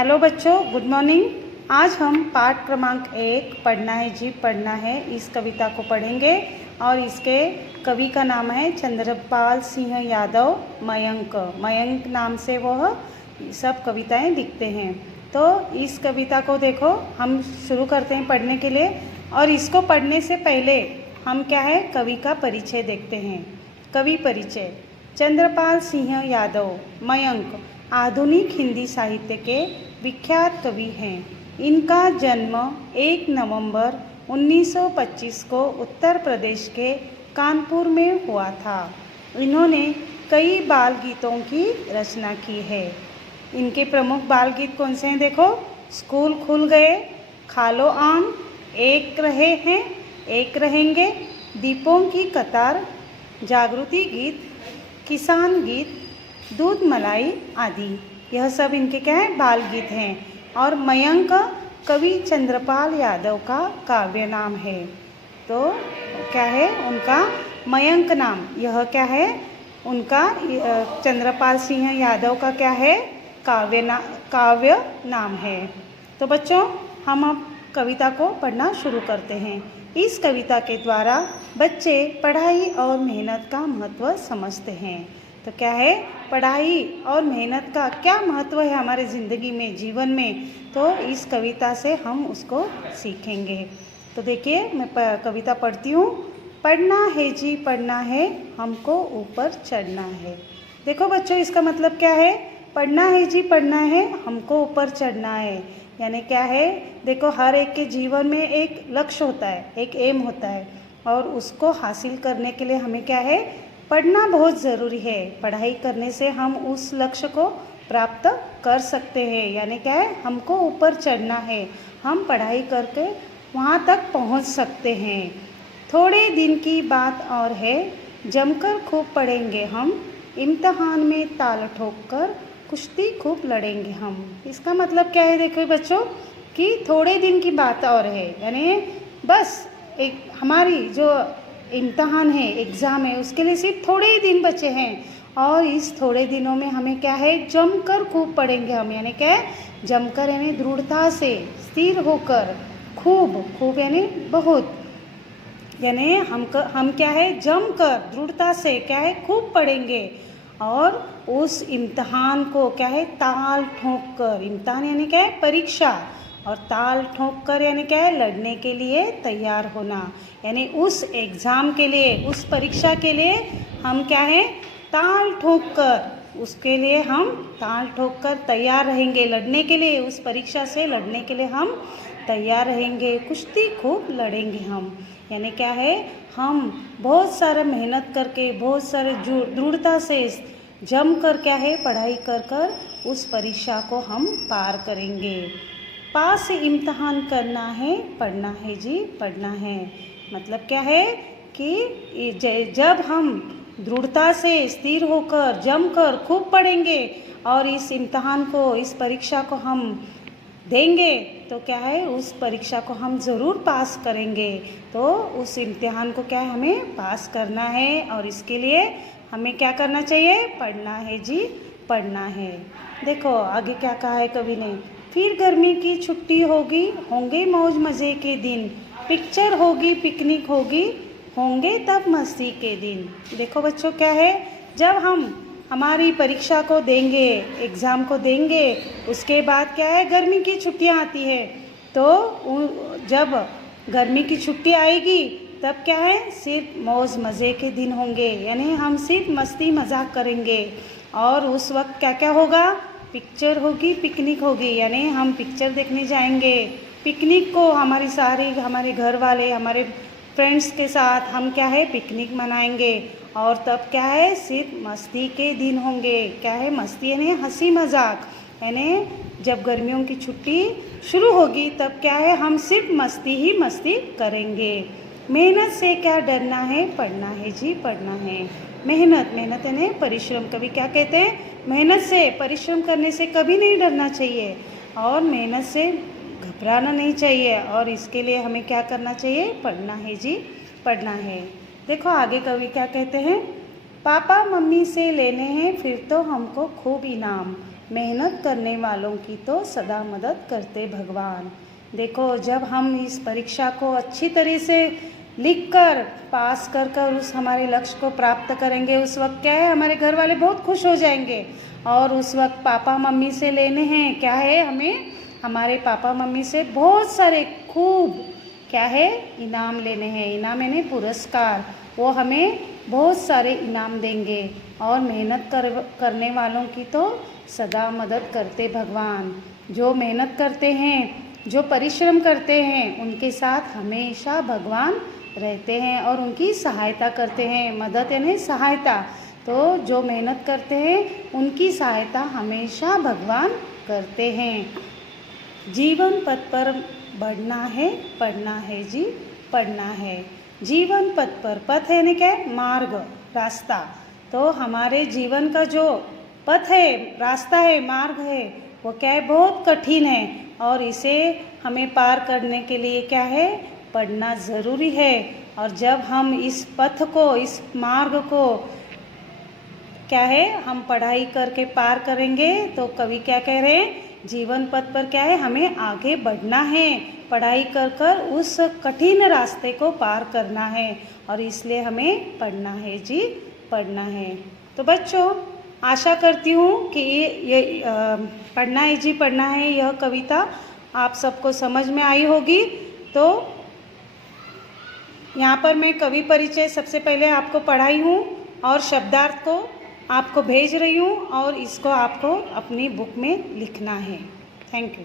Hello बच्चों, good morning. आज हम पाठ क्रमांक 1 पढ़ना है जी पढ़ना है इस कविता को पढ़ेंगे और इसके कवि का नाम है चंद्रपाल सिंह यादव। मयंक नाम से वह सब कविताएं लिखते हैं। तो इस कविता को देखो, हम शुरू करते हैं पढ़ने के लिए। और इसको पढ़ने से पहले हम क्या है कवि का परिचय देखते हैं। कवि परिचय: चंद्रपाल सिंह यादव मयंक आधुनिक हिंदी साहित्य के विख्यात कवि हैं। इनका जन्म 1 नवंबर 1925 को उत्तर प्रदेश के कानपुर में हुआ था। इन्होंने कई बाल गीतों की रचना की है। इनके प्रमुख बाल गीत कौन से हैं देखो: स्कूल खुल गए, खा लो आम, एक रहे हैं एक रहेंगे, दीपों की कतार, जागृति गीत, किसान गीत, दूध मलाई आदि। यह सब इनके क्या है बाल गीत हैं। और मयंक कवि चंद्रपाल यादव का काव्य नाम है। तो क्या है उनका मयंक नाम, यह क्या है उनका चंद्रपाल सिंह यादव का क्या है काव्य नाम है। तो बच्चों, हम अब कविता को पढ़ना शुरू करते हैं। इस कविता के द्वारा बच्चे पढ़ाई और मेहनत का महत्व समझते हैं। तो क्या है पढ़ाई और मेहनत का क्या महत्व है हमारे ज़िंदगी में, जीवन में, तो इस कविता से हम उसको सीखेंगे। तो देखिए, मैं कविता पढ़ती हूँ। पढ़ना है जी पढ़ना है, हमको ऊपर चढ़ना है। देखो बच्चों, इसका मतलब क्या है? पढ़ना है जी पढ़ना है, हमको ऊपर चढ़ना है। यानी क्या है, देखो हर एक के जीवन में एक लक्ष्य होता है, एक एम होता है, और उसको हासिल करने के लिए हमें क्या है पढ़ना बहुत ज़रूरी है। पढ़ाई करने से हम उस लक्ष्य को प्राप्त कर सकते हैं। यानी क्या है, हमको ऊपर चढ़ना है, हम पढ़ाई करके वहाँ तक पहुँच सकते हैं। थोड़े दिन की बात और है, जमकर खूब पढ़ेंगे हम, इम्तहान में ताल ठोक कर कुश्ती खूब लड़ेंगे हम। इसका मतलब क्या है देखो बच्चों, कि थोड़े दिन की बात और है, यानी बस एक हमारी जो इम्तहान है, एग्ज़ाम है, उसके लिए सिर्फ थोड़े ही दिन बचे हैं। और इस थोड़े दिनों में हमें क्या है जमकर खूब पढ़ेंगे हम। यानी क्या है जमकर, यानी दृढ़ता से, स्थिर होकर, खूब यानी बहुत, यानी हम क्या है जमकर दृढ़ता से क्या है खूब पढ़ेंगे। और उस इम्तहान को क्या है ताल ठोक कर, इम्तहान यानी क्या है परीक्षा, और ताल ठोक कर यानी क्या है लड़ने के लिए तैयार होना। यानी उस एग्ज़ाम के लिए, उस परीक्षा के लिए हम क्या है ताल ठोक कर, उसके लिए हम ताल ठोक कर तैयार रहेंगे। लड़ने के लिए, उस परीक्षा से लड़ने के लिए हम तैयार रहेंगे। कुश्ती खूब लड़ेंगे हम। यानी क्या है, हम बहुत सारा मेहनत करके, बहुत सारे दृढ़ता से जम कर क्या है पढ़ाई कर उस परीक्षा को हम पार करेंगे। पास इम्तहान करना है, पढ़ना है जी पढ़ना है। मतलब क्या है कि जब हम दृढ़ता से स्थिर होकर जमकर खूब पढ़ेंगे और इस इम्तहान को, इस परीक्षा को हम देंगे, तो क्या है उस परीक्षा को हम ज़रूर पास करेंगे। तो उस इम्तिहान को क्या है हमें पास करना है, और इसके लिए हमें क्या करना चाहिए पढ़ना है जी पढ़ना है। देखो आगे क्या कहा है कवि ने: फिर गर्मी की छुट्टी होगी, होंगे मौज मज़े के दिन, पिक्चर होगी, पिकनिक होगी, होंगे तब मस्ती के दिन। देखो बच्चों, क्या है जब हम हमारी परीक्षा को देंगे, एग्ज़ाम को देंगे, उसके बाद क्या है गर्मी की छुट्टियां आती है। तो जब गर्मी की छुट्टी आएगी तब क्या है सिर्फ मौज मज़े के दिन होंगे। यानी हम सिर्फ मस्ती मजाक करेंगे। और उस वक्त क्या क्या होगा, पिक्चर होगी, पिकनिक होगी, यानी हम पिक्चर देखने जाएंगे। पिकनिक को हमारे घर वाले, हमारे फ्रेंड्स के साथ हम क्या है पिकनिक मनाएंगे। और तब क्या है सिर्फ मस्ती के दिन होंगे। क्या है मस्ती यानी हंसी मजाक, यानी जब गर्मियों की छुट्टी शुरू होगी तब क्या है हम सिर्फ मस्ती ही मस्ती करेंगे। मेहनत से क्या डरना है, पढ़ना है जी पढ़ना है। मेहनत यानी परिश्रम। कभी क्या कहते हैं, मेहनत से, परिश्रम करने से कभी नहीं डरना चाहिए, और मेहनत से घबराना नहीं चाहिए। और इसके लिए हमें क्या करना चाहिए पढ़ना है जी पढ़ना है। देखो आगे कवि क्या कहते हैं: पापा मम्मी से लेने हैं फिर तो हमको खूब इनाम, मेहनत करने वालों की तो सदा मदद करते भगवान। देखो, जब हम इस परीक्षा को अच्छी तरह से लिखकर पास कर उस हमारे लक्ष्य को प्राप्त करेंगे, उस वक्त क्या है, हमारे घर वाले बहुत खुश हो जाएंगे। और उस वक्त पापा मम्मी से लेने हैं क्या है, हमें हमारे पापा मम्मी से बहुत सारे खूब क्या है, इनाम लेने हैं। इनाम यानी पुरस्कार, वो हमें बहुत सारे इनाम देंगे। और मेहनत करने वालों की तो सदा मदद करते भगवान। जो मेहनत करते हैं, जो परिश्रम करते हैं, उनके साथ हमेशा भगवान रहते हैं और उनकी सहायता करते हैं। मदद यानी सहायता, तो जो मेहनत करते हैं उनकी सहायता हमेशा भगवान करते हैं। जीवन पथ पर बढ़ना है, पढ़ना है जी, पढ़ना है। जीवन पथ पर, पथ है ना क्या है, मार्ग, रास्ता। तो हमारे जीवन का जो पथ है, रास्ता है, मार्ग है, वो क्या है, बहुत कठिन है। और इसे हमें पार करने के लिए क्या है, पढ़ना ज़रूरी है। और जब हम इस पथ को, इस मार्ग को क्या है, हम पढ़ाई करके पार करेंगे, तो कवि क्या कह रहे हैं, जीवन पथ पर क्या है, हमें आगे बढ़ना है, पढ़ाई कर उस कठिन रास्ते को पार करना है। और इसलिए हमें पढ़ना है जी, पढ़ना है। तो बच्चों, आशा करती हूँ कि ये पढ़ना है जी, पढ़ना है, यह कविता आप सबको समझ में आई होगी। तो यहाँ पर मैं कवि परिचय सबसे पहले आपको पढ़ाई हूँ और शब्दार्थ को आपको भेज रही हूँ, और इसको आपको अपनी बुक में लिखना है। Thank you.